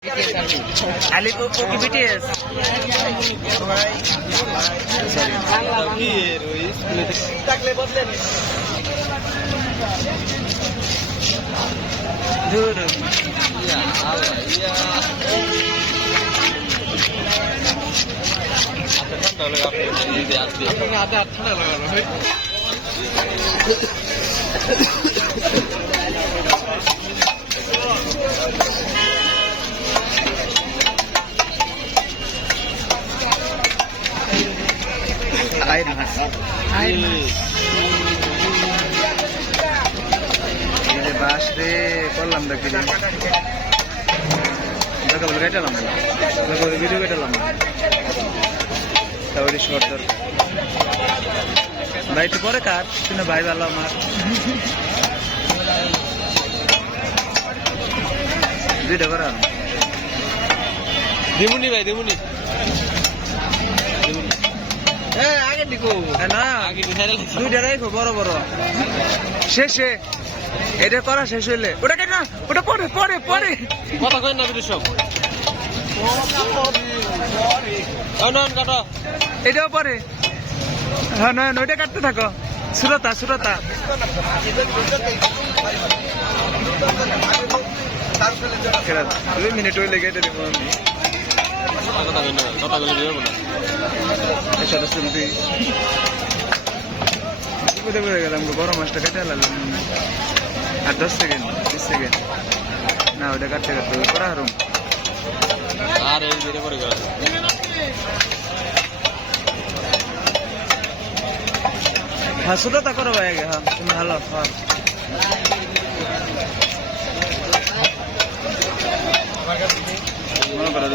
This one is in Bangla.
Ali ko BTS. Duro. Air mas. Ini bas deh, kolam dah kiri. Dah kalau kereta lama, dah kalau video kereta lama. Tahu di shorter. Baik tu korek kan, cina baik dalam mar. Video berapa? Dimuni baik dimuni. আগে দিকো না আগে দিছাইলে দুইটা রাখো বড় বড় শেষে এটা করা শেষ হইলে ওটা কেন ওটা পরে পরে পরে কথা কই না বিদু সব অনন কাটো এটাও পরে হ্যাঁ না ওইটা কাটতে থাকো সুরতা সুরতা দুই মিনিট হইলে কেটে দিব আমি কথা কই না কথা বলে দিও না সাথে শুনতে কোথায় বেড়ে গেলাম বড় মাছটা কেটে লাগলাম আর 10 সেকেন্ড 20 সেকেন্ড না ওটা কাটতে কাটতে করা হারুম আর এই ধীরে পড়ে গেল হ্যাঁ সুরতা করো ভাই আগে হ্যাঁ তুমি ভালো হ্যাঁ মনে করো